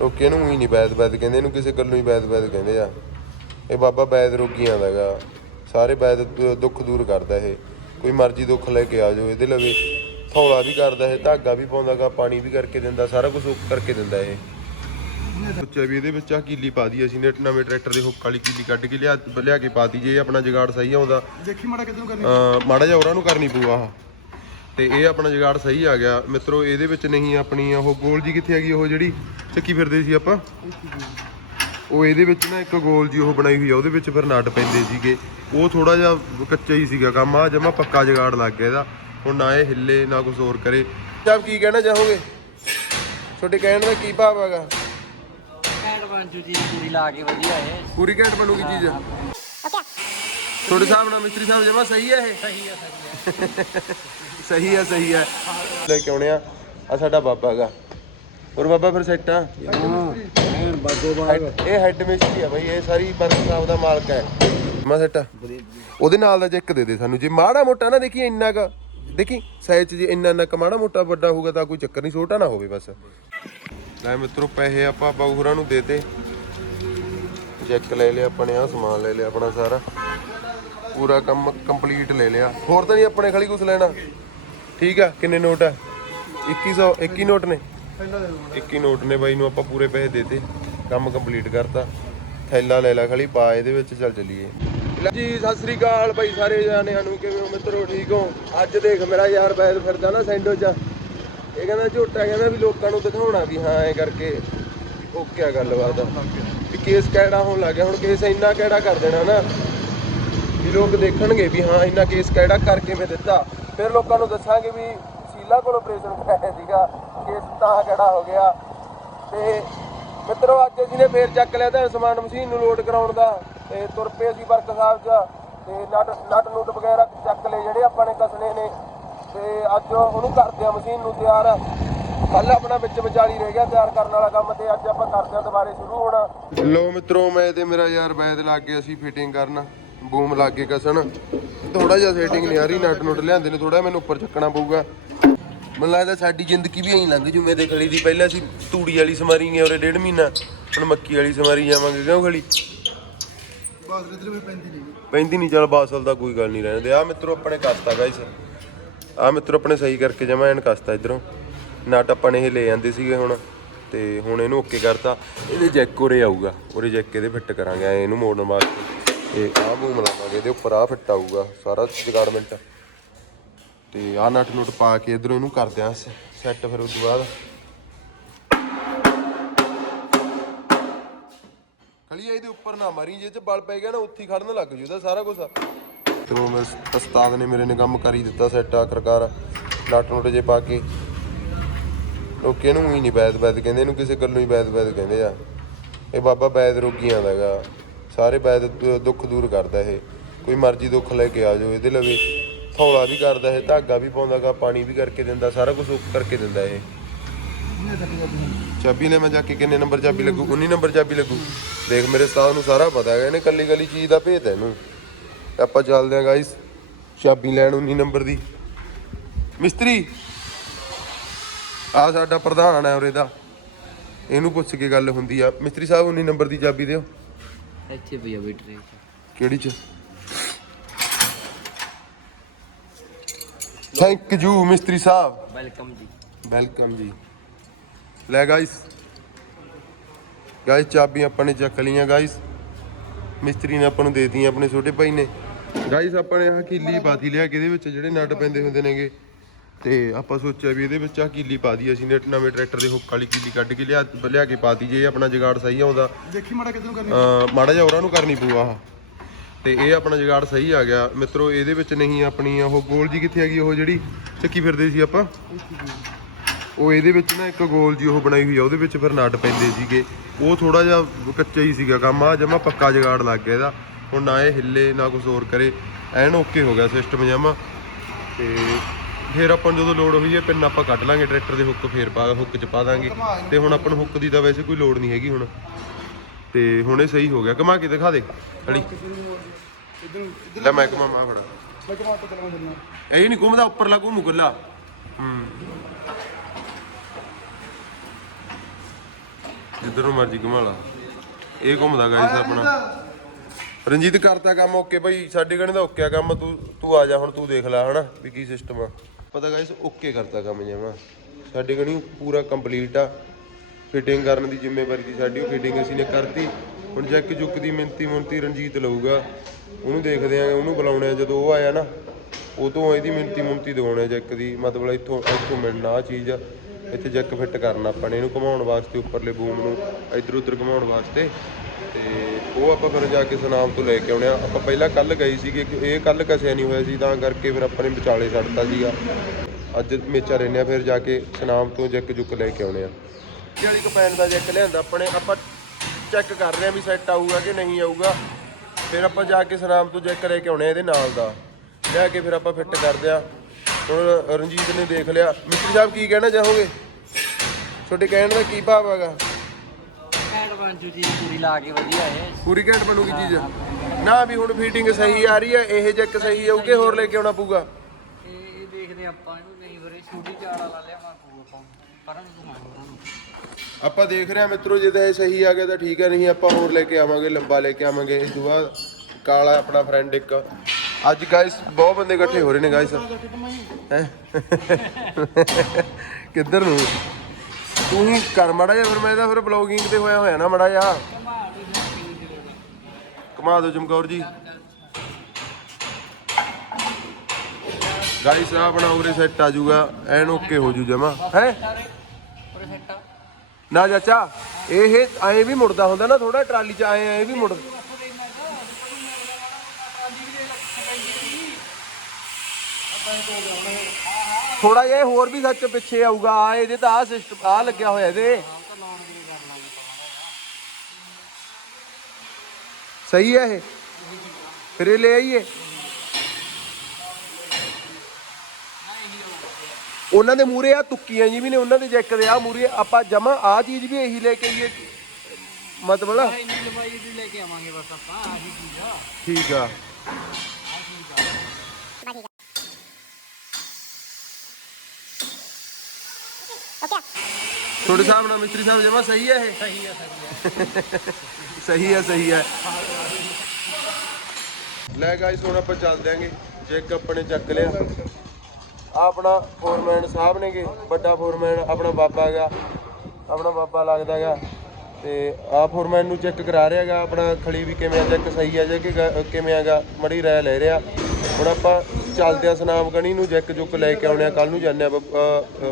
ਲੋਕੀ ਇਹਨੂੰ ਹੀ ਨਹੀਂ ਬੈਦ ਬੈਦ ਕਹਿੰਦੇ ਇਹਨੂੰ ਕਿਸੇ ਗੱਲੋਂ ਹੀ ਬੈਦ ਬੈਦ ਕਹਿੰਦੇ ਆ। ਇਹ ਬਾਬਾ ਬੈਦ ਰੋਗੀਆਂ ਦਾ ਹੈਗਾ। ਸਾਰੇ ਬੈਦ ਦੁ- ਦੁੱਖ ਦੂਰ ਕਰਦਾ ਇਹ। ਕੋਈ ਮਰਜ਼ੀ ਦੁੱਖ ਲੈ ਕੇ ਆ ਜਾਓ ਇਹਦੇ ਲਵੇ। ਥੌਲਾ ਵੀ ਕਰਦਾ ਇਹ ਧਾਗਾ ਵੀ ਪਾਉਂਦਾਗਾ ਪਾਣੀ ਵੀ ਕਰਕੇ ਦਿੰਦਾ ਸਾਰਾ ਕੁਝ ਕਰਕੇ ਦਿੰਦਾ ਇਹ। ਸੋਚਿਆ ਵੀ ਇਹਦੇ ਵਿੱਚ ਆ ਕੀਲੀ ਪਾ ਦੀ ਅਸੀਂ ਨੇ ਨਵੇਂ ਟਰੈਕਟਰ ਦੇ ਹੁੱਕ ਵਾਲੀ ਕੀਲੀ ਕੱਢ ਕੇ ਲਿਆ ਲਿਆ ਕੇ ਪਾਤੀ ਜੇ ਇਹ ਆਪਣਾ ਜਗਾੜ ਸਹੀ ਆਉਂਦਾ ਦੇਖੀ ਮਾੜਾ ਨੂੰ ਕਰਨੀ ਮਾੜਾ ਜਿਹਾ ਉਹਨਾਂ ਨੂੰ ਕਰਨੀ ਪਊ ਆਹ। ਤੇ ਇਹ ਆਪਣਾ ਜਗਾੜ ਸਹੀ ਆ ਗਿਆ। ਮਿੱਤਰੋ ਇਹਦੇ ਵਿੱਚ ਨਹੀਂ ਆਪਣੀ ਉਹ ਗੋਲ ਜੀ ਕਿੱਥੇ ਹੈਗੀ? ਉਹ ਜਿਹੜੀ ਚੱਕੀ ਫਿਰਦੇ ਸੀ ਆਪਾਂ? ਉਹ ਇਹਦੇ ਵਿੱਚ ਨਾ ਇੱਕ ਗੋਲ ਜੀ ਉਹ ਬਣਾਈ ਹੋਈ ਆ ਉਹਦੇ ਵਿੱਚ ਫਿਰ ਨਟ ਪੈਂਦੇ ਸੀਗੇ। ਉਹ ਥੋੜਾ ਜਿਹਾ ਕੱਚਾ ਹੀ ਸੀਗਾ ਕੰਮ ਆ ਜਮਾ ਪੱਕਾ ਜਗਾੜ ਲੱਗ ਗਿਆ ਇਹਦਾ। ਹੁਣ ਨਾ ਇਹ ਹਿੱਲੇ ਨਾ ਕੁਝ ਹੋਰ ਕਰੇ। ਸਾਹਿਬ ਕੀ ਕਹਿਣਾ ਚਾਹੋਗੇ? ਤੁਹਾਡੇ ਕਹਿਣ ਦਾ ਕੀ ਭਾਵ ਹੈਗਾ? ਐਡ ਬਣ ਜੂ ਜੀ ਪੂਰੀ ਲਾ ਕੇ ਵਧੀਆ ਹੈ। ਪੂਰੀ ਘੈਂਟ ਬਣੂਗੀ ਚੀਜ਼। ਤੁਹਾਡੇ ਹਿਸਾਬ ਨਾਲ ਮਿਸਤਰੀ ਸਾਹਿਬ ਜਮਾ ਸਹੀ ਹੈ ਇਹ? ਸਹੀ ਹੈ ਸਹੀ ਹੈ। ਸਹੀ ਹੈ ਸਹੀ ਹੈ। ਲੈ ਕੇ ਆਉਣੇ ਆ। ਆ ਸਾਡਾ ਬਾਬਾ ਹੈਗਾ। ਹੋਰ ਬਾਬਾ ਫਿਰ ਸੈੱਟ ਆ? ਇਹ ਹੈੱਡ ਮਿਸਤਰੀ ਆ ਬਈ ਇਹ ਸਾਰੀ ਵਰਕ ਸਾਹਿਬ ਦਾ ਮਾਲਕ ਹੈ। ਮੈਂ ਸੈੱਟ ਉਹਦੇ ਨਾਲ ਦਾ ਚੈੱਕ ਦੇ ਦੇ ਸਾਨੂੰ। ਜੇ ਮਾੜਾ ਮੋਟਾ ਨਾ ਦੇਖੀ ਇੰਨਾ ਕ ਦੇਖੀ ਸਾਈਜ਼ ਜੇ ਇੰਨਾ ਇੰਨਾ ਕ ਮਾੜਾ ਮੋਟਾ ਵੱਡਾ ਹੋਊਗਾ ਤਾਂ ਕੋਈ ਚੱਕਰ ਨਹੀਂ ਛੋਟਾ ਨਾ ਹੋਵੇ ਬਸ। ਲੈ ਮਿੱਤਰੋ ਪੈਸੇ ਆਪਾਂ ਬਾਊਹਰਾਂ ਨੂੰ ਦੇਤੇ ਚੈੱਕ ਲੈ ਲਿਆ ਆਪਣੇ ਆ ਸਮਾਨ ਲੈ ਲਿਆ ਆਪਣਾ ਸਾਰਾ। ਪੂਰਾ ਕੰਮ ਕੰਪਲੀਟ ਲੈ ਲਿਆ। ਹੋਰ ਤਾਂ ਨਹੀਂ ਆਪਣੇ ਖਾਲੀ ਕੁਝ ਲੈਣਾ। ਠੀਕ ਆ? ਕਿੰਨੇ ਨੋਟ ਆ? 2100 21 ਨੋਟ ਨੇ? 21 ਨੋਟ ਨੇ ਬਾਈ ਨੂੰ ਆਪਾਂ ਪੂਰੇ ਪੈਸੇ ਦੇਤੇ। ਕੰਮ ਕੰਪਲੀਟ ਕਰਤਾ। ਥੈਲਾ ਲੈ ਲੈ ਖਾਲੀ, ਪਾ ਇਹਦੇ ਵਿੱਚ, ਚੱਲ ਚੱਲੀਏ। ਜੀ, ਸਤਿ ਸ੍ਰੀ ਅਕਾਲ ਬਾਈ ਸਾਰੇ ਜਾਣਿਆਂ ਨੂੰ ਕਿਵੇਂ ਹੋ ਮਿੱਤਰੋ? ਠੀਕ ਹੋ? ਅੱਜ ਦੇਖ ਮੇਰਾ ਯਾਰ ਬੈਦ ਫਿਰਦਾ ਨਾ ਸੈਂਡੋ ਚ ਇਹ ਕਹਿੰਦਾ ਝੋਟਾ ਕਹਿੰਦਾ ਵੀ ਲੋਕਾਂ ਨੂੰ ਦਿਖਾਉਣਾ ਵੀ ਹਾਂ, ਐ ਕਰਕੇ। ਓਕੇ ਆ ਗੱਲਬਾਤ ਵੀ ਕੇਸ ਕਿਹੜਾ ਹੋਣ ਲੱਗ ਗਿਆ? ਹੁਣ ਕੇਸ ਇੰਨਾ ਕਿਹੜਾ ਕਰ ਦੇਣਾ ਨਾ? ਵੀ ਲੋਕ ਦੇਖਣਗੇ ਵੀ ਹਾਂ, ਇੰਨਾ ਕੇਸ ਕਿਹੜਾ ਕਰਕੇ ਮੈਂ ਦਿੱਤਾ? ਫਿਰ ਲੋਕਾਂ ਨੂੰ ਦੱਸਾਂਗੇ ਵੀ ਸੀਲਾ ਕੋਲ ਆਪਰੇਸ਼ਨ ਕਰਾਇਆ ਸੀਗਾ ਕੇਸ ਤਾਂ ਕਿਹੜਾ ਹੋ ਗਿਆ। ਤੇ ਮਿੱਤਰੋ, ਅੱਜ ਅਸੀਂ ਨੇ ਫੇਰ ਚੱਕ ਲਿਆ ਤਾਂ ਸਮਾਨ ਮਸ਼ੀਨ ਨੂੰ ਲੋਡ ਕਰਾਉਣ ਦਾ। ਤੇ ਤੁਰ ਪਏ ਅਸੀਂ ਵਰਕ ਸਾਹਿਬ 'ਚ। ਤੇ ਨਟ ਨਟ ਨੂਟ ਵਗੈਰਾ ਚੱਕ ਲਏ ਜਿਹੜੇ ਆਪਾਂ ਨੇ ਕਸਣੇ ਨੇ। ਤੇ ਅੱਜ ਉਹਨੂੰ ਕਰਦੇ ਆ ਮਸ਼ੀਨ ਨੂੰ ਤਿਆਰ। ਕੱਲ ਆਪਣਾ ਵਿੱਚ ਵਿਚਾਲੀ ਰਹਿ ਗਿਆ ਤਿਆਰ ਕਰਨ ਵਾਲਾ ਕੰਮ ਤੇ ਅੱਜ ਆਪਾਂ ਕਰਦੇ ਆ ਦੁਬਾਰੇ ਸ਼ੁਰੂ ਹੋਣਾ। ਲੋ ਮਿੱਤਰੋ, ਮੈਂ ਤੇ ਮੇਰਾ ਯਾਰ ਬੈਦ ਲੱਗ ਗਿਆ ਅਸੀਂ ਫਿਟਿੰਗ ਕਰਨ। ਬੂਮ ਲੱਗ ਕੇ ਕਸਣ। ਥੋੜਾ ਜਿਹਾ ਸੈਟਿੰਗ ਨਹੀਂ ਆ ਰਹੀ ਨਟ ਨੂਟ ਲਿਆਂਦੇ ਨੇ ਥੋੜਾ ਮੈਨੂੰ ਉੱਪਰ ਚੱਕਣਾ ਪਊਗਾ। ਮੈਨੂੰ ਲੱਗਦਾ ਸਾਡੀ ਜ਼ਿੰਦਗੀ ਵੀ ਐਂ ਲੰਘ ਜੂ ਮੇਰੇ ਖੜੀ ਦੀ ਪਹਿਲਾਂ ਅਸੀਂ ਤੂੜੀ ਵਾਲੀ ਸਮਾਰੀ ਗਏ ਉਰੇ ਡੇਢ ਮਹੀਨਾ ਹੁਣ ਮੱਕੀ ਵਾਲੀ ਸਮਾਰੀ ਜਾਵਾਂਗੇ ਕਿਉਂ ਖੜੀ ਬਾਸ ਇਧਰ ਵੀ ਪੈਂਦੀ ਨਹੀਂ। ਪੈਂਦੀ ਨਹੀਂ ਚੱਲ ਬਾਸਲ ਦਾ ਕੋਈ ਗੱਲ ਨਹੀਂ ਰਹਿੰਦੇ। ਆ ਮਿੱਤਰੋ ਆਪਣੇ ਕਸਤਾ ਗਾਇਸ ਆ ਮਿੱਤਰੋ ਆਪਣੇ ਸਹੀ ਕਰਕੇ ਜਮਾ ਐਨ ਕਸਤਾ ਇਧਰੋਂ। ਨਟ ਆਪਾਂ ਨੇ ਇਹ ਲੈ ਜਾਂਦੇ ਸੀਗੇ ਹੁਣ ਤੇ ਹੁਣ ਇਹਨੂੰ ਓਕੇ ਕਰਤਾ। ਇਹਦੇ ਜੈਕ ਉਰੇ ਆਊਗਾ। ਉਰੇ ਜੈਕ ਇਹਦੇ ਫਿੱਟ ਕਰਾਂਗੇ ਇਹਨੂੰ ਮੋੜਨ ਵਾਸਤੇ। ਤੇ ਆਹ ਬੂਮ ਲਾਵਾਂਗੇ ਇਹਦੇ ਉੱਪਰ ਆ ਫਿੱਟ ਆਊਗਾ, ਸਾਰਾ ਜਗਾੜਮੈਂਟ ਤੇ ਆਹ ਨਟ ਨੂਟ ਪਾ ਕੇ ਇਧਰੋਂ ਇਹਨੂੰ ਕਰਦੇ ਆ ਸੈੱਟ ਫਿਰ ਉਸ ਤੋਂ ਬਾਅਦ। ਖਲੀਆ ਇਹਦੇ ਉੱਪਰ ਨਾ ਮਾਰੀ, ਜੇ ਚ ਬਲ ਪੈ ਗਿਆ ਨਾ, ਉੱਥੇ ਖੜਨ ਲੱਗ ਜੂ, ਇਹਦਾ ਸਾਰਾ ਕੁਝ ਤੇ ਮੈਂ ਉਸਤਾਦ ਨੇ ਮੇਰੇ ਨੇ ਕੰਮ ਕਰੀ ਦਿੱਤਾ ਸੈੱਟ, ਆਖਰਕਾਰ ਨਟ ਨੂਟ ਜੇ ਪਾ ਕੇ। ਲੋਕ ਇਹਨੂੰ ਹੀ ਨਹੀਂ ਬੈਦ ਬੈਦ ਕਹਿੰਦੇ, ਇਹਨੂੰ ਕਿਸੇ ਗੱਲੋਂ ਹੀ ਬੈਦ ਬੈਦ ਕਹਿੰਦੇ ਆ। ਇਹ ਬਾਬਾ ਬੈਦ ਰੋਗੀਆਂ ਦਾ ਹੈਗਾ। ਸਾਰੇ ਬੈਦ ਦੁੱਖ ਦੂਰ ਕਰਦਾ ਇਹ। ਕੋਈ ਮਰਜ਼ੀ ਦੁੱਖ ਲੈ ਕੇ ਆ ਜਾਓ, ਇਹਦੇ ਲਵੇ। ਥੌਲਾ ਵੀ ਕਰਦਾ ਇਹ, ਧਾਗਾ ਵੀ ਪਾਉਂਦਾਗਾ ਪਾਣੀ ਵੀ ਕਰਕੇ ਦਿੰਦਾ, ਸਾਰਾ ਕੁਝ ਕਰਕੇ ਦਿੰਦਾ ਇਹ। ਚਾਬੀ ਲੈ ਮੈਂ ਜਾ ਕੇ ਕਿੰਨੇ ਨੰਬਰ ਚਾਬੀ ਲੱਗੂ? 19 ਨੰਬਰ ਚਾਬੀ ਲੱਗੂ। ਦੇਖ ਮੇਰੇ ਉਸਤਾਦ ਨੂੰ ਸਾਰਾ ਪਤਾ ਹੈਗਾ, ਇਹਨੇ ਕੱਲੀ ਕੱਲੀ ਚੀਜ਼ ਦਾ ਭੇਤ ਹੈ ਇਹਨੂੰ। ਆਪਾਂ ਚੱਲਦੇ ਆਂ ਗਾਇਸ ਚਾਬੀ ਲੈਣ 19 ਨੰਬਰ ਦੀ। ਮਿਸਤਰੀ ਆ ਸਾਡਾ ਪ੍ਰਧਾਨ ਹੈ ਉਰੇ ਦਾ। ਇਹਨੂੰ ਪੁੱਛ ਕੇ ਗੱਲ ਹੁੰਦੀ ਆ। ਮਿਸਤਰੀ ਸਾਹਿਬ 19 ਨੰਬਰ ਦੀ ਚਾਬੀ ਦਿਓ। ਇੱਥੇ ਪਈ ਆ ਬੈਟਰੀ ਕਿਹੜੀ ਚ? ਥੈਂਕ ਯੂ ਮਿਸਤਰੀ ਸਾਹਿਬ। ਵੈਲਕਮ ਜੀ। ਵੈਲਕਮ ਜੀ। ਲੈ ਗਾਇਸ ਗਾਇਸ ਚਾਬੀਆਂ ਆਪਾਂ ਨੇ ਚੱਕ ਲਈਆਂ ਗਾਇਸ ਮਿਸਤਰੀ ਨੇ ਆਪਾਂ ਨੂੰ ਦੇ ਦਿੱਤੀਆਂ ਆਪਣੇ ਛੋਟੇ ਭਾਈ ਨੇ। ਗਾਇਸ ਆਪਾਂ ਨੇ ਆਹ ਕੀਲੀ ਪਾਤੀ ਲਿਆ ਕਿ ਇਹਦੇ ਵਿੱਚ? ਜਿਹੜੇ ਨਟ ਪੈਂਦੇ ਹੁੰਦੇ ਨੇਗੇ। ਤੇ ਆਪਾਂ ਸੋਚਿਆ ਵੀ ਇਹਦੇ ਵਿੱਚ ਆਹ ਕੀਲੀ ਪਾ ਦੀ ਅਸੀਂ ਨੇ ਨਵੇਂ ਟਰੈਕਟਰ ਦੇ ਹੁੱਕ ਵਾਲੀ ਕੀਲੀ ਕੱਢ ਕੇ ਲਿਆ ਲਿਆ ਕੇ ਪਾਤੀ ਜੇ ਇਹ ਆਪਣਾ ਜਗਾੜ ਸਹੀ ਆਉਂਦਾ ਦੇਖੀ ਮਾੜਾ ਕਿੱਧਰ ਨੂੰ ਕਰਨੀ ਅਹ ਮਾੜਾ ਜਿਹਾ ਉਹਨਾਂ ਨੂੰ ਕਰਨੀ ਪਊ ਆਹ। ਤੇ ਇਹ ਆਪਣਾ ਜਗਾੜ ਸਹੀ ਆ ਗਿਆ। ਮਿੱਤਰੋ ਇਹਦੇ ਵਿੱਚ ਨਹੀਂ ਆਪਣੀ ਉਹ ਗੋਲ ਜੀ ਕਿੱਥੇ ਹੈਗੀ ਉਹ ਜਿਹੜੀ? ਚੱਕੀ ਫਿਰਦੇ ਸੀ ਆਪਾਂ। ਉਹ ਇਹਦੇ ਵਿੱਚ ਨਾ ਇੱਕ ਗੋਲ ਜੀ ਉਹ ਬਣਾਈ ਹੋਈ ਆ ਉਹਦੇ ਵਿੱਚ ਫਿਰ ਨਟ ਪੈਂਦੇ ਸੀਗੇ। ਉਹ ਥੋੜਾ ਜਿਹਾ ਕੱਚਾ ਹੀ ਸੀਗਾ ਕੰਮ ਆ ਜਮਾ ਪੱਕਾ ਜਗਾੜ ਲੱਗ ਗਿਆ ਇਹਦਾ। ਹੁਣ ਨਾ ਇਹ ਹਿੱਲੇ ਨਾ ਕੁਝ ਹੋਰ ਕਰੇ। ਐਨ ਓਕੇ ਹੋ ਗਿਆ ਸਿਸਟਮ ਜਮਾ। ਤੇ ਫਿਰ ਆਪਾਂ ਨੂੰ ਜਦੋਂ ਲੋਡ ਹੋਈ ਹੈ ਪਿੰਨ ਆਪਾਂ ਕੱਢ ਲਾਂਗੇ ਟਰੈਕਟਰ ਦੇ ਹੁੱਕ ਫੇਰ ਪਾ ਹੁੱਕ ਚ ਪਾ ਦਾਂਗੇ। ਤੇ ਹੁਣ ਆਪਾਂ ਨੂੰ ਹੁੱਕ ਦੀ ਤਾਂ ਵੈਸੇ ਕੋਈ ਲੋਡ ਨਹੀਂ ਹੈਗੀ ਹੁਣ। ਤੇ ਹੁਣ ਇਹ ਸਹੀ ਹੋ ਗਿਆ। ਘੁਮਾ ਕੇ ਦਿਖਾ ਦੇ ਇਧਰ ਲੈ ਮੈਂ ਫੜਾ ਮੈਂ ਦਿੰਦਾ ਇਹ ਨਹੀਂ ਘੁੰਮਦਾ ਉੱਪਰਲਾ ਘੁੰਮੂ ਗੁੱਲਾ ਹੂੰ। ਜਿੱਧਰ ਮਰਜ਼ੀ ਘੁਮਾ ਲਾ। ਇਹ ਘੁੰਮਦਾ ਗਾਇਸ ਆਪਣਾ। ਰਣਜੀਤ ਕਰਤਾ ਕੰਮ ਓਕੇ ਭਾਈ ਸਾਡੇ ਕਣੇ ਦਾ ਓਕੇ ਆ ਕੰਮ। ਤੂੰ ਤੂੰ ਆ ਜਾ ਹੁਣ ਤੂੰ ਦੇਖ ਲੈ ਹਨਾ ਵੀ ਕੀ ਸਿਸਟਮ ਆ। ਪਤਾ ਗਾਇਸ ਓਕੇ ਕਰਤਾ ਕੰਮ ਜਮਾ ਸਾਡੇ ਕਣੀ ਪੂਰਾ ਕੰਪਲੀਟ ਆ। ਫਿਟਿੰਗ ਕਰਨ ਦੀ ਜ਼ਿੰਮੇਵਾਰੀ ਸੀ ਸਾਡੀ, ਉਹ ਫਿਟਿੰਗ ਅਸੀਂ ਨੇ ਕਰਤੀ। ਹੁਣ ਜੈਕ ਜੁੱਕ ਦੀ ਮਿੰਤੀ ਮੁੰਤੀ ਰਣਜੀਤ ਲਊਗਾ। ਉਹਨੂੰ ਦੇਖਦੇ ਆਂ ਉਹਨੂੰ ਬੁਲਾਉਣੇ ਆ, ਜਦੋਂ ਉਹ ਆਇਆ ਨਾ, ਉਹ ਤੋਂ ਇਹਦੀ ਮਿੰਤੀ ਮੁੰਤੀ ਦਵਾਉਣੇ ਜੈਕ ਦੀ। ਮਤਲਬ ਇੱਥੋਂ ਇੱਥੋਂ ਮਿਲਣਾ ਆ ਚੀਜ਼। ਆ ਇੱਥੇ ਜੈਕ ਫਿੱਟ ਕਰਨਾ ਆਪਾਂ ਨੇ, ਇਹਨੂੰ ਘੁਮਾਉਣ ਵਾਸਤੇ, ਉੱਪਰਲੇ ਬੂਮ ਨੂੰ ਇੱਧਰ ਉੱਧਰ ਘੁਮਾਉਣ ਵਾਸਤੇ। ਤੇ ਉਹ ਆਪਾਂ ਫਿਰ ਜਾ ਕੇ ਸੁਨਾਮ ਤੋਂ ਲੈ ਕੇ ਆਉਣੇ ਆ। ਆਪਾਂ ਪਹਿਲਾਂ ਕੱਲ ਗਏ ਸੀਗੇ ਕਿ ਇਹ ਕੱਲ ਕਸਿਆ ਨਹੀਂ ਹੋਇਆ ਸੀ, ਤਾਂ ਕਰਕੇ ਫਿਰ ਆਪਾਂ ਨੇ ਵਿਚਾਲੇ ਛੱਡਤਾ ਸੀਗਾ। ਅੱਜ ਮੇਚਾ ਰਹਿੰਦੇ ਆ, ਫਿਰ ਜਾ ਕੇ ਸੁਨਾਮ ਤੋਂ ਜੈਕ ਜੁੱਕ ਲੈ ਕੇ ਆਉਣੇ ਆ। ਇਹ ਕਪੈਨ ਦਾ ਜੈਕ ਲਿਆਂਦਾ ਆਪਣੇ ਆਪਾਂ ਚੈੱਕ ਕਰ ਰਹੇ ਆ ਵੀ ਸੈੱਟ ਆਊਗਾ ਕਿ ਨਹੀਂ ਆਊਗਾ। ਫਿਰ ਆਪਾਂ ਜਾ ਕੇ ਸੁਨਾਮ ਤੋਂ ਜੈਕ ਲੈ ਕੇ ਆਉਣੇ ਆ ਇਹਦੇ ਨਾਲ ਦਾ। ਲੈ ਕੇ ਫਿਰ ਆਪਾਂ ਫਿੱਟ ਕਰਦੇ ਆ। ਹੁਣ ਰਣਜੀਤ ਨੇ ਦੇਖ ਲਿਆ। ਮਿਸਤਰੀ ਸਾਹਿਬ ਕੀ ਕਹਿਣਾ ਚਾਹੋਗੇ? ਤੁਹਾਡੇ ਕਹਿਣ ਦਾ ਕੀ ਭਾਵ ਹੈਗਾ? ਬਣ ਜੂ ਪੂਰੀ ਲਾ ਕੇ ਵਧੀਆ ਹੈ ਪੂਰੀ ਘੈਂਟ ਬਣੂਗੀ ਚੀਜ਼। ਨਾ ਵੀ ਹੁਣ ਫੀਟਿੰਗ ਸਹੀ ਆ ਰਹੀ ਹੈ ਇਹ ਜੈਕ ਸਹੀ ਕਿ ਹੋਰ ਲੈ ਕੇ ਆਉਣਾ ਪਊਗਾ? ਇਹ ਇਹ ਦੇਖਦੇ ਆਪਾਂ ਇਹਨੂੰ ਨਹੀਂ ਵੀਰੇ ਛੋਟੀ ਆਪਾਂ ਪਰਾਂ ਨੂੰ। ਦੇਖ ਰਹੇ ਹਾਂ ਮਿੱਤਰੋ ਜੇ ਤਾਂ ਇਹ ਸਹੀ ਆ ਗਿਆ ਤਾਂ ਠੀਕ ਹੈ ਨਹੀਂ ਆਪਾਂ ਹੋਰ ਲੈ ਕੇ ਆਵਾਂਗੇ ਲੰਬਾ ਲੈ ਕੇ ਆਵਾਂਗੇ। ਇਸ ਤੋਂ ਬਾਅਦ ਕਾਲਾ ਆਪਣਾ ਫਰੈਂਡ ਇੱਕ। ਅੱਜ ਗਾਇਸ ਬਹੁਤ ਬੰਦੇ ਇਕੱਠੇ ਹੋ ਰਹੇ ਨੇ ਗਾਇਸ ਕਿੱਧਰ ਨੂੰ? ਤੂੰ ਕਰ ਮੜਾ ਜਾ ਫਿਰ ਮੈਂ ਤਾਂ ਫਿਰ ਬਲੌਗਿੰਗ ਤੇ ਹੋਇਆ ਹੋਇਆ ਨਾ ਮੜਾ ਜਾ ਕਮਾ ਦਿਓ ਚਮਕੌਰ ਜੀ। ਗਾਇਸ ਆ ਆਪਣਾ ਉਰੇ ਸੈੱਟ ਆ ਜਾਊਗਾ। ਐਨ ਓਕੇ ਹੋ ਜੂ ਜਮਾ। ਹੈ? ਨਾ ਚਾਚਾ, ਇਹ ਐਂ ਵੀ ਮੁੜਦਾ ਹੁੰਦਾ ਨਾ ਥੋੜਾ ਟਰਾਲੀ ਚ ਆਏ ਐ ਵੀ ਮੁੜ ਥੋੜਾ ਜਿਹਾ ਇਹ ਹੋਰ ਵੀ ਸੱਚ ਪਿੱਛੇ ਆਊਗਾ। ਆ ਇਹਦੇ ਤਾਂ ਆ ਸਿਸਟਮ ਆ ਲੱਗਿਆ ਹੋਇਆ ਇਹਦੇ। ਸਹੀ ਹੈ ਇਹ। ਫਿਰ ਇਹ ਲੈ ਆਈਏ। ਉਹਨਾਂ ਦੇ ਮੂਰੇ ਆ ਤੁੱਕੀਆਂ ਜੀ ਵੀ ਨੇ ਉਹਨਾਂ ਦੇ ਜੈਕ ਦੇ ਆ ਮੂਰੇ ਆਪਾਂ ਜਮਾ ਆ ਚੀਜ਼ ਵੀ ਇਹੀ ਲੈ ਕੇ ਆਈਏ। ਮਤਲਬ? ਨਾ ਇੰਨੀ ਲੰਬਾਈ ਦੀ ਲੈ ਕੇ ਆਵਾਂਗੇ ਬਸ ਆਪਾਂ ਆਹੀ ਚੀਜ਼ ਆ। ਠੀਕ ਆ। ਤੁਹਾਡੇ ਹਿਸਾਬ ਨਾਲ ਮਿਸਤਰੀ ਸਾਹਿਬ ਜਮਾ ਸਹੀ ਹੈ ਇਹ? ਸਹੀ ਆ ਆ ਹੈ। ਸਹੀ ਹੈ ਲੈ ਗਾਇਸ ਹੁਣ ਆਪਾਂ ਚੱਲ ਦਿਆਂਗੇ। ਚੈੱਕ ਆਪਣੇ ਚੱਕ ਲਿਆ। ਆਪਣਾ ਫੋਰਮੈਨ ਸਾਹਿਬ ਨੇਗੇ ਵੱਡਾ ਫੋਰਮੈਨ ਆਪਣਾ ਬਾਬਾ ਹੈਗਾ। ਆਪਣਾ ਬਾਬਾ ਲੱਗਦਾ ਹੈਗਾ। ਤੇ ਆਹ ਫੋਰਮੈਨ ਨੂੰ ਚੈੱਕ ਕਰਾ ਰਿਹਾ ਹੈਗਾ। ਆਪਣਾ ਖਲੀ ਵੀ ਕਿਵੇਂ ਆ ਚੈੱਕ ਸਹੀ ਆ ਜਾਂ ਕਿ ਕਿਵੇਂ ਹੈਗਾ ਮੜੀ ਰਾਇ ਲੈ ਰਿਹਾ। ਹੁਣ ਆਪਾਂ ਚੱਲਦੇ ਆ ਸਨਾਮ ਕਣੀ ਨੂੰ ਜੈਕ ਜੁੱਕ ਲੈ ਕੇ ਆਉਣੇ ਆ ਕੱਲ ਨੂੰ ਜਾਂਦੇ ਆ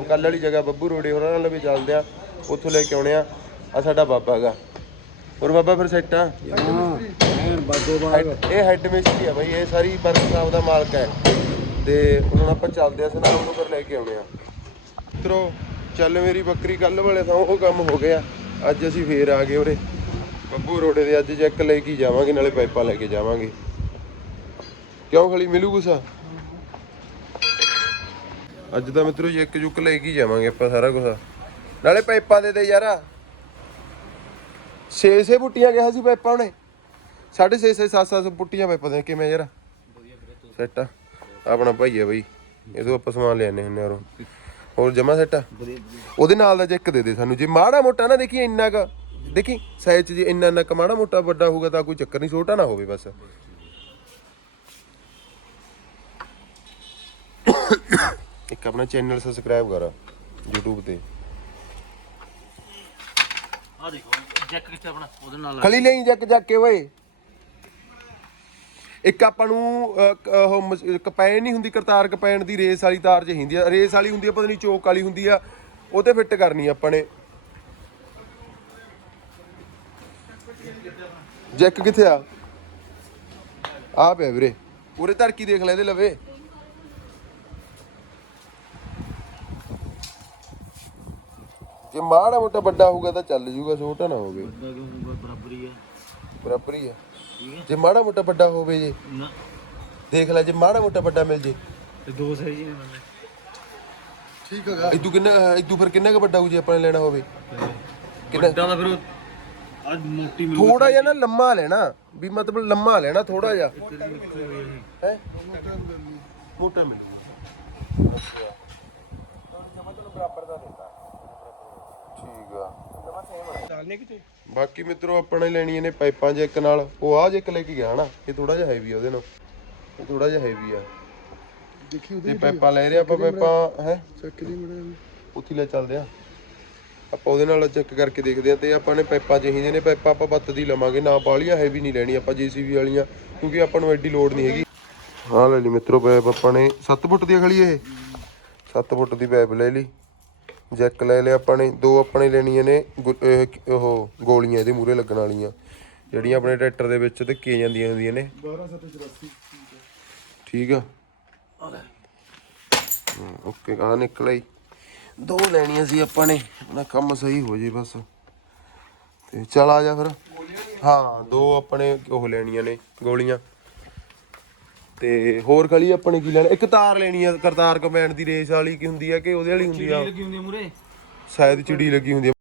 ਕੱਲ ਵਾਲੀ ਜਗ੍ਹਾ ਬੱਬੂ ਰੋੜੇ ਹੋਰਾਂ ਨਾਲ ਵੀ ਚੱਲਦੇ ਆ ਉੱਥੋਂ ਲੈ ਕੇ ਆਉਣੇ ਆ। ਆ ਸਾਡਾ ਬਾਬਾ ਹੈਗਾ। ਹੋਰ ਬਾਬਾ ਫਿਰ ਸੈੱਟ ਆ? ਇਹ ਹੈਡ ਮਿਸਤਰੀ ਆ ਬਾਈ ਇਹ ਸਾਰੀ ਵਰਕਸ਼ਾਪ ਦਾ ਮਾਲਕ ਹੈ। ਤੇ ਹੁਣ ਆਪਾਂ ਚੱਲਦੇ ਆ ਸਨਾਮ ਨੂੰ ਫਿਰ ਲੈ ਕੇ ਆਉਣੇ ਆ। ਮਿੱਤਰੋ ਚੱਲ ਮੇਰੀ ਬੱਕਰੀ ਕੱਲ ਵਾਲੇ ਤਾਂ ਉਹ ਕੰਮ ਹੋ ਗਿਆ। ਅੱਜ ਅਸੀਂ ਫੇਰ ਆ ਗਏ ਉਰੇ। ਬੱਬੂ ਰੋਡੇ ਦੇ ਅੱਜ ਚੈੱਕ ਲੈ ਕੇ ਜਾਵਾਂਗੇ ਨਾਲੇ ਪਾਈਪਾਂ ਲੈ ਕੇ ਜਾਵਾਂਗੇ। ਕਿਉਂ ਖਲੀ ਮਿਲੂ ਗੁੱਸਾ? ਅੱਜ ਤਾਂ ਮਿੱਤਰੋ ਚੈੱਕ ਜੁੱਕ ਲੈ ਕੇ ਜਾਵਾਂਗੇ ਆਪਾਂ ਸਾਰਾ ਕੁਝ ਨਾਲੇ ਪਾਈਪਾਂ ਦੇ ਦੇ ਯਾਰਾ। ਛੇ ਛੇ ਬੁੱਟੀਆਂ ਕਿਹਾ ਸੀ ਪਾਈਪਾਂ ਉਹਨੇ। ਸਾਢੇ ਛੇ ਛੇ ਸੱਤ ਬੁੱਟੀਆਂ ਪਾਈਪਾਂ ਦੇ। ਕਿਵੇਂ ਯਾਰ? ਸੈੱਟ ਆ। ਆਪਣਾ ਭਾਈ ਹੈ ਬਈ। ਇਹਦੋਂ ਆਪਾਂ ਸਮਾਨ ਲਿਆਨੇ ਹੁੰਨੇ ਯਾਰੋ ਹੋਰ ਜਮਾ ਸੈੱਟ ਆ? ਉਹਦੇ ਨਾਲ ਦਾ ਚੈੱਕ ਦੇ ਦੇ ਸਾਨੂੰ। ਜੇ ਮਾੜਾ ਮੋਟਾ ਨਾ ਦੇਖੀ ਇੰਨਾ ਕ ਦੇਖੀ ਸਾਈਜ਼ 'ਚ ਜੇ ਇੰਨਾ ਇੰਨਾ ਕ ਮਾੜਾ ਮੋਟਾ ਵੱਡਾ ਹੋਊਗਾ ਤਾਂ ਕੋਈ ਚੱਕਰ ਨਹੀਂ, ਛੋਟਾ ਨਾ ਹੋਵੇ ਬਸ। ਇੱਕ ਆਪਣਾ ਚੈਨਲ ਸਬਸਕ੍ਰਾਈਬ ਕਰ YouTube ਤੇ। ਆ ਦੇਖੋ ਜੈਕ ਕਿੱਥੇ ਆਪਣਾ? ਉਹਦੇ ਨਾਲ ਖਲੀ ਲਈ ਜੱਕ ਜੱਕ ਕੇ ਓਏ। ਇੱਕ ਆਪਾਂ ਨੂੰ ਅਹ, ਕ- ਉਹ ਮਸ- ਕਪੈਨ ਨਹੀਂ ਹੁੰਦੀ ਕਰਤਾਰ ਕਪੈਨ ਦੀ ਰੇਸ ਵਾਲੀ ਤਾਰ ਚ ਹੁੰਦੀ ਆ। ਰੇਸ ਵਾਲੀ ਹੁੰਦੀ ਆ ਪਤਾ ਨਹੀਂ ਚੋਕ ਵਾਲੀ ਹੁੰਦੀ ਆ। ਉਹ ਤੇ ਫਿੱਟ ਕਰਨੀ ਆਪਾਂ ਨੇ। ਜੈਕ ਕਿੱਥੇ ਆ? ਆ ਪਿਆ ਵੀਰੇ। ਉਰੇ ਧਰਕੀ ਦੇਖ ਲੈ ਇਹਦੇ ਲਵੇ। ਜੇ ਮਾੜਾ ਮੋਟਾ ਵੱਡਾ ਹੋਊਗਾ ਤਾਂ ਚੱਲ ਜੂਗਾ ਛੋਟਾ ਨਾ ਹੋਵੇ। ਬਰਾਬਰ ਹੀ ਆ। ਬਰਾਬਰ ਹੀ ਆ। ਠੀਕ ਹੈ ਜੇ ਮਾੜਾ ਮੋਟਾ ਵੱਡਾ ਹੋਵੇ ਜੇ ਨਾ। ਦੇਖ ਲੈ ਜੇ ਮਾੜਾ ਮੋਟਾ ਵੱਡਾ ਮਿਲ ਜੇ। ਤੇ ਦੋ ਸਹੀ ਜੀ ਨੇ ਬੰਦੇ ਠੀਕ ਹੈਗਾ। ਇਦੂ ਕਿੰਨਾ ਇਦੂ ਫਿਰ ਕਿੰਨਾ ਕੁ ਵੱਡਾ ਹੋ ਜੇ ਆਪਾਂ ਨੇ ਲੈਣਾ ਹੋਵੇ? ਕਿੰਨਾ ਵੱਡਾ ਤਾਂ ਫਿਰ ਅੱਜ ਮੋਟੀ ਮਿਲ ਥੋੜਾ ਜਿਹਾ ਨਾ ਲੰਮਾ ਲੈਣਾ ਵੀ ਮਤਲਬ ਲੰਮਾ ਲੈਣਾ ਥੋੜਾ ਜਿਹਾ। ਹੈ? ਮੋਟਾ ਮਿਲ ਠੀਕ ਆ। ਬਾਕੀ ਮਿੱਤਰੋ ਆਪਣੇ ਲੈਣੀਆਂ ਨੇ ਪਾਈਪਾਂ ਜੇ ਇੱਕ ਨਾਲ। ਉਹ ਆ ਜੇ ਇੱਕ ਲੈ ਕੇ ਗਿਆ ਨਾ ਇਹ ਥੋੜਾ ਜਿਹਾ ਹੈਵੀ ਆ ਉਹਦੇ ਨਾਲ। ਇਹ ਥੋੜਾ ਜਿਹਾ ਹੈਵੀ ਆ। ਦੇਖੀ ਤੇ ਉਹਦੇ ਪਾਈਪਾਂ ਲੈ ਰਹੇ ਆਪਾਂ ਪਾਈਪਾਂ ਹੈ? ਚੱਕ ਲਈ ਮੜਾ ਉੱਥੇ ਲੈ ਚੱਲਦੇ ਆ। ਆਪਾਂ ਉਹਦੇ ਨਾਲ ਚੈੱਕ ਕਰਕੇ ਦੇਖਦੇ ਆ ਤੇ ਆਪਾਂ ਨੇ ਪਾਈਪਾਂ ਚਾਹੀਦੀਆਂ ਨੇ। ਪਾਈਪਾਂ ਆਪਾਂ ਬੱਤ ਦੀ ਲਵਾਂਗੇ। ਨਾ ਬਾਲੀਆਂ ਹੈਵੀ ਨਹੀਂ ਲੈਣੀ ਆਪਾਂ ਜੀਸੀਬੀ ਵਾਲੀਆਂ ਕਿਉਂਕਿ ਆਪਾਂ ਨੂੰ ਐਡੀ ਲੋਡ ਨਹੀਂ ਹੈਗੀ। ਹਾਂ ਲੈ ਲਈ ਮਿੱਤਰੋ ਪਾਈਪ ਆਪਾਂ ਨੇ। 7 ਫੁੱਟ ਦੀ ਖੜੀ ਇਹ। 7 ਫੁੱਟ ਦੀ ਪਾਈਪ ਲੈ ਲਈ। ਜੈਕ ਲੈ ਲਿਆ ਆਪਾਂ ਨੇ ਦੋ ਆਪਣੇ ਲੈਣੀਆਂ ਨੇ ਉਹ ਗੋਲੀਆਂ ਇਹਦੇ ਮੂਰੇ ਲੱਗਣ ਵਾਲੀਆਂ। ਜਿਹੜੀਆਂ ਆਪਣੇ ਟਰੈਕਟਰ ਦੇ ਵਿੱਚ ਧੱਕੀਆਂ ਜਾਂਦੀਆਂ ਹੁੰਦੀਆਂ ਨੇ। 12784 ਠੀਕ ਆ? ਓਕੇ ਆ ਨਿਕਲ ਆਈ। ਦੋ ਲੈਣੀਆਂ ਸੀ ਆਪਾਂ ਨੇ ਆਪਣਾ ਕੰਮ ਸਹੀ ਹੋ ਜੇ ਬਸ। ਤੇ ਚਲ ਆ ਜਾ ਫਿਰ। ਹਾਂ ਦੋ ਆਪਣੇ ਉਹ ਲੈਣੀਆਂ ਨੇ ਗੋਲੀਆਂ। ਤੇ ਹੋਰ ਖਲੀ ਆਪਣੇ ਕੀ ਲੈਣਾ? ਇੱਕ ਤਾਰ ਲੈਣੀ ਆ ਕਰਤਾਰ ਕਮੈਂਡ ਦੀ ਰੇਸ ਵਾਲੀ ਕੀ ਹੁੰਦੀ ਆ ਕਿ ਉਹਦੇ ਵਾਲੀ ਹੁੰਦੀ ਆ? ਲੱਗੀ ਹੁੰਦੀ ਮੂਰੇ। ਸ਼ਾਇਦ ਚਿੜੀ ਲੱਗੀ ਹੁੰਦੀ ਆ।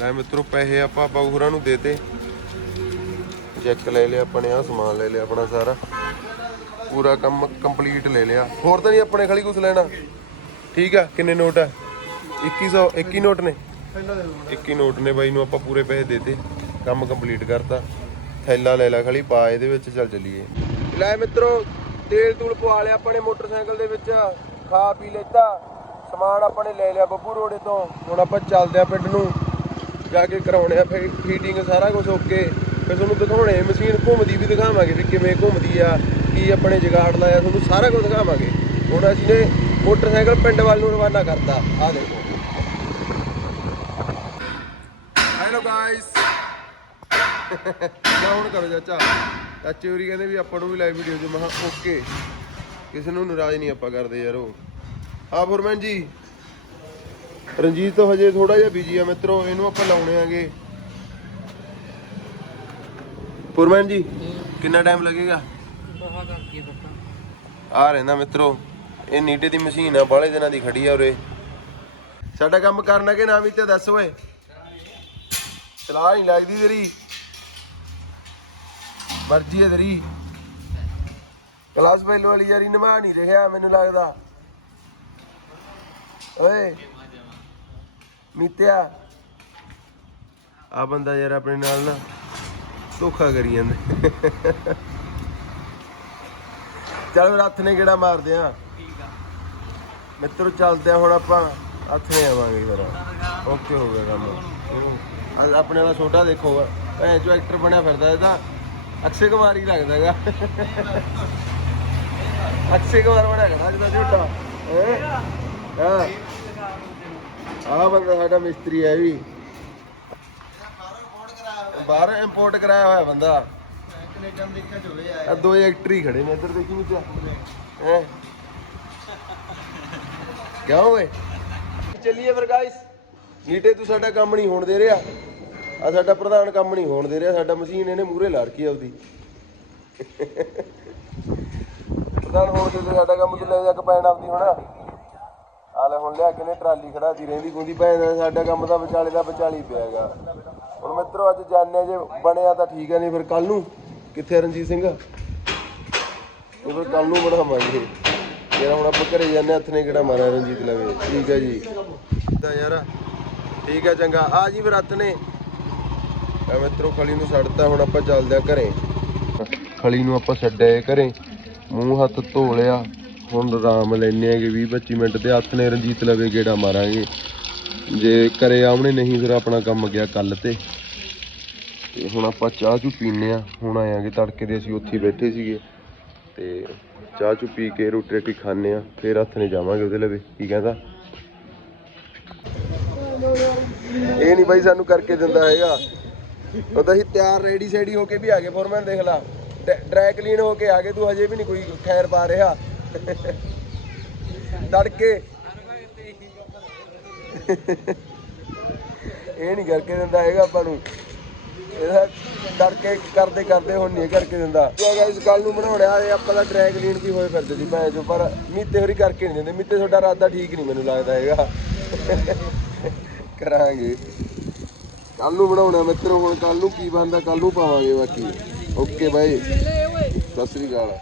ਲੈ ਮਿੱਤਰੋ ਪੈਸੇ ਆਪਾਂ ਬਾਹੂਰਾਂ ਨੂੰ ਦੇਤੇ ਚੈੱਕ ਲੈ ਲਿਆ ਆਪਣੇ ਆ ਸਮਾਨ ਲੈ ਲਿਆ ਆਪਣਾ ਸਾਰਾ। ਪੂਰਾ ਕੰਮ ਕੰਪਲੀਟ ਲੈ ਲਿਆ। ਹੋਰ ਤਾਂ ਨਹੀਂ ਆਪਣੇ ਖਾਲੀ ਕੁਝ ਲੈਣਾ? ਠੀਕ ਆ ਕਿੰਨੇ ਨੋਟ ਆ? 2100 21 ਨੋਟ ਨੇ? 21 ਨੋਟ ਨੇ ਬਾਈ ਨੂੰ ਆਪਾਂ ਪੂਰੇ ਪੈਸੇ ਦੇਤੇ। ਕੰਮ ਕੰਪਲੀਟ ਕਰਤਾ। ਥੈਲਾ ਲੈ ਲੈ ਖਾਲੀ, ਪਾ ਇਹਦੇ ਵਿੱਚ, ਚੱਲ ਚੱਲੀਏ। ਲੈ ਮਿੱਤਰੋ, ਤੇਲ ਤੂਲ ਪਵਾ ਲਿਆ ਆਪਣੇ ਮੋਟਰਸਾਈਕਲ ਦੇ ਵਿੱਚ। ਖਾ ਪੀ ਲੈਤਾ। ਸਮਾਨ ਆਪਾਂ ਲੈ ਲਿਆ ਬੱਬੂ ਰੋੜੇ ਤੋਂ। ਹੁਣ ਆਪਾਂ ਚੱਲਦੇ ਆ ਪਿੰਡ ਨੂੰ। ਜਾ ਕੇ ਕਰਾਉਣੇ ਆ ਫਿਰ ਫੀਟਿੰਗ ਸਾਰਾ ਕੁਝ ਓਕੇ ਫਿਰ ਤੁਹਾਨੂੰ ਦਿਖਾਉਣੇ ਮਸ਼ੀਨ ਘੁੰਮਦੀ ਵੀ ਦਿਖਾਵਾਂਗੇ ਵੀ ਕਿਵੇਂ ਘੁੰਮਦੀ ਆ, ਕੀ ਆਪਣੇ ਜਗਾੜ ਲਾਇਆ, ਤੁਹਾਨੂੰ ਸਾਰਾ ਕੁਝ ਦਿਖਾਵਾਂਗੇ। ਹੁਣ ਅਸੀਂ ਨੇ ਮੋਟਰਸਾਈਕਲ ਪਿੰਡ ਵੱਲ ਨੂੰ ਰਵਾਨਾ ਕਰਤਾ। ਆ ਦੇਖੋ ਹੈਲੋ ਗਾਇਸ ਨਾ ਹੁਣ ਕਰੋ ਚਾਚਾ। ਚਾਚੇ ਹੋਰੀ ਕਹਿੰਦੇ ਵੀ ਆਪਾਂ ਨੂੰ ਵੀ ਲਾਈਵ ਵੀਡੀਓ ਚ। ਮਹਾ ਓਕੇ ਕਿਸੇ ਨੂੰ ਨਾਰਾਜ਼ ਨਹੀਂ ਆਪਾਂ ਕਰਦੇ ਯਾਰ ਉਹ। ਹਾਂ ਫੁਰਮੈਨ ਜੀ। ਰਣਜੀਤ ਤੋਂ ਹਜੇ ਥੋੜਾ ਜਿਹਾ ਬਿਜ਼ੀ ਆ ਮਿੱਤਰੋ। ਇਹਨੂੰ ਆਪਾਂ ਲਾਉਣੇ ਆਗੇ। ਫੁਰਮੈਨ ਜੀ ਕਿੰਨਾ ਟਾਈਮ ਲੱਗੇਗਾ? ਬਾਹਾ ਕਰਕੇ ਪਤਾ ਆ ਰਹਿੰਦਾ ਮਿੱਤਰੋ। ਇਹ ਨੀਟੇ ਦੀ ਮਸ਼ੀਨ ਆ ਬਾਹਲੇ ਦਿਨਾਂ ਦੀ ਖੜੀ ਆ ਉਰੇ। ਸਾਡਾ ਕੰਮ ਕਰਨਾ ਕਿ ਨਾ ਵੀ ਤੇ ਦੱਸ ਓਏ। ਸਲਾਹ ਨਹੀਂ ਲੱਗਦੀ ਤੇਰੀ। ਮਰਜ਼ੀ ਹੈ ਤੇਰੀ। ਕਲਾਸ ਪਹਿਲੋ ਵਾਲੀ ਯਾਰੀ ਨਿਭਾ ਨਹੀਂ ਰਿਹਾ, ਮੈਨੂੰ ਲੱਗਦਾ। ਓਏ, ਮੀਤਿਆ। ਆ ਬੰਦਾ ਯਾਰ ਆਪਣੇ ਨਾਲ ਨਾ ਧੋਖਾ ਕਰੀ ਜਾਂਦਾ। ਚੱਲ ਫਿਰ ਹੱਥ ਨੇ ਕਿਹੜਾ ਮਾਰਦੇ ਆ? ਠੀਕ ਆ ਮਿੱਤਰੋ, ਚੱਲਦੇ ਆ ਹੁਣ ਆਪਾਂ। ਹੱਥ ਨੇ ਆਵਾਂਗੇ ਫਿਰ। ਓਕੇ ਹੋ ਗਿਆ ਕੰਮ। ਆਹ ਆਪਣੇ ਵਾਲਾ ਛੋਟਾ ਦੇਖੋ, ਭੈਣ ਜੋ ਐਕਟਰ ਬਣਿਆ ਫਿਰਦਾ ਇਹਦਾ। ਅਕਸ਼ੇ ਕੁਮਾਰ ਹੀ ਲੱਗਦਾ ਹੈਗਾ ਅਕਸ਼ੇ ਕੁਮਾਰ ਬਣਿਆ ਖੜਾ ਜਿਹਦਾ ਝੂਟਾ ਹੈਂ? ਹਾਂ। ਆਹ ਬੰਦਾ ਸਾਡਾ ਮਿਸਤਰੀ ਹੈ ਇਹ ਵੀ। ਬਾਹਰ ਇੰਪੋਰਟ ਕਰਾਇਆ ਹੋਇਆ ਬੰਦਾ। ਕੈਨੇਡਾ ਨੂੰ ਦੇਖਿਆ ਚੋਲੇ ਆ ਦੋ ਐਕਟਰ ਹੀ ਖੜੇ ਨੇ, ਇੱਧਰ ਦੇਖੀ ਨਹੀਂ ਹੈ? ਕਿਉਂ ਓਏ? ਚੱਲੀਏ ਫਿਰ ਗਾਇਸ ਨੀਟੇ ਤੂੰ ਸਾਡਾ ਕੰਮ ਨਹੀਂ ਹੋਣ ਦੇ ਰਿਹਾ। ਆ ਸਾਡਾ ਪ੍ਰਧਾਨ ਕੰਮ ਨਹੀਂ ਹੋਣ ਦੇ ਰਿਹਾ। ਸਾਡਾ ਮਸ਼ੀਨ ਇਹਨੇ ਮੂਰੇ ਲਾ ਰੱਖੀ ਆ ਪ੍ਰਧਾਨ ਹੋਣ ਦੇ ਤੇ ਸਾਡਾ ਕੰਮ ਤੂੰ ਜਾ ਕੇ ਪੈਣ ਆਪਦੀ ਹੁਣ। ਆ ਲੈ ਹੁਣ ਲਿਆ ਕੇ ਨੇ, ਟਰਾਲੀ ਖੜਾ ਰਹਿੰਦੀ ਗੁੰਦੀ। ਭੈਣ ਸਾਡਾ ਕੰਮ ਤਾਂ ਵਿਚਾਲੇ ਦਾ ਵਿਚਾਲੀ ਪਿਆਗਾ ਹੁਣ ਮਿੱਤਰੋ, ਅੱਜ ਜਾਣਿਆ ਜੇ ਬਣਿਆ ਤਾਂ ਠੀਕ ਹੈ ਨਹੀਂ ਫਿਰ ਕੱਲ ਨੂੰ। ਕਿੱਥੇ ਰਣਜੀਤ ਸਿੰਘ? ਇਹ ਫਿਰ ਕੱਲ ਨੂੰ ਬਣਾਵਾਂਗੇ ਜਿਹੜਾ ਹੁਣ ਆਪਾਂ ਘਰੇ ਜਾਂਦੇ ਹੱਥ ਨੇ ਕਿਹੜਾ ਮਾਰਿਆ ਰਣਜੀਤ ਲਵੇ। ਠੀਕ ਹੈ ਜੀ। ਤਾਂ ਯਾਰ ਠੀਕ ਹੈ ਚੰਗਾ। ਆ ਜੀ ਫਿਰ ਹੱਥ ਨੇ। ਆ ਮਿੱਤਰੋ, ਖਲੀ ਨੂੰ ਛੱਡਤਾ ਹੁਣ ਆਪਾਂ ਚੱਲਦੇ ਆ ਘਰੇ। ਖਲੀ ਨੂੰ ਆਪਾਂ ਛੱਡਿਆ ਘਰੇ। ਮੂੰਹ ਹੱਥ ਧੋ ਲਿਆ। ਹੁਣ ਆਰਾਮ ਲੈਨੇ ਆਗੇ 20 25 ਮਿੰਟ ਤੇ ਹੱਥ ਨੇ ਰਣਜੀਤ ਲਵੇ ਗੇੜਾ ਮਾਰਾਂਗੇ। ਜੇ ਘਰੇ ਆਉਣੇ ਨਹੀਂ, ਫਿਰ ਆਪਣਾ ਕੰਮ ਗਿਆ ਕੱਲ ਤੇ। ਤੇ ਹੁਣ ਆਪਾਂ ਚਾਹ ਚੂ ਪੀਨੇ ਆ ਹੁਣ ਆਇਆਂਗੇ ਤੜਕੇ ਦੇ, ਅਸੀਂ ਉੱਥੇ ਬੈਠੇ ਸੀਗੇ। ਤੇ ਚਾਹ ਚੂ ਪੀ ਕੇ ਰੋਟੀ ਰੋਟੀ ਖਾਣੇ ਆ ਫਿਰ ਹੱਥ ਨੇ ਜਾਵਾਂਗੇ ਉਹਦੇ ਲਵੇ। ਕੀ ਕਹਿੰਦਾ? ਇਹ ਨਹੀਂ ਬਾਈ ਸਾਨੂੰ ਕਰਕੇ ਦਿੰਦਾ ਹੈਗਾ। ਉਹ ਤਾਂ ਤਿਆਰ ਰੈਡੀ ਸੈਡੀ ਹੋ ਕੇ ਵੀ ਆ ਗਏ ਫੋਰਮੈਨ ਦੇਖ ਲਾ। ਡਰਾਈ ਕਲੀਨ ਹੋ ਕੇ ਆ ਗਏ, ਤੂੰ ਹਜੇ ਵੀ ਨਹੀਂ ਕੋਈ ਖੈਰ ਪਾ ਰਿਹਾ। ਤੜਕੇ। ਇਹ ਨਹੀਂ ਕਰਕੇ ਦਿੰਦਾ ਹੈਗਾ ਆਪਾਂ ਨੂੰ। ਇਹਦਾ ਤੜਕੇ ਕਰਦੇ ਕਰਦੇ ਹੁਣ ਨਹੀਂ ਕਰਕੇ ਦਿੰਦਾ। ਜੇ ਗਾਇਸ ਕੱਲ ਨੂੰ ਬਣਾਉਣਾ ਇਹ ਆਪਾਂ ਦਾ ਡਰਾਈ ਕਲੀਨ ਵੀ ਹੋਏ ਫਿਰਦੇ ਸੀ ਭੈਣ ਚੋ ਪਰ ਮੀਤੇ ਹੋਰੀ ਕਰਕੇ ਨਹੀਂ ਦਿੰਦੇ। ਮੀਤੇ ਤੁਹਾਡਾ ਇਰਾਦਾ ਠੀਕ ਨਹੀਂ ਮੈਨੂੰ ਲੱਗਦਾ ਹੈਗਾ। ਕਰਾਂਗੇ। ਕੱਲ ਨੂੰ ਬਣਾਉਣਾ ਮਿੱਤਰੋ, ਹੁਣ ਕੱਲ ਨੂੰ ਕੀ ਬਣਦਾ ਕੱਲ ਨੂੰ ਪਾਵਾਂਗੇ ਬਾਕੀ। Okay bye. ਸਤਿ ਸ੍ਰੀ ਅਕਾਲ।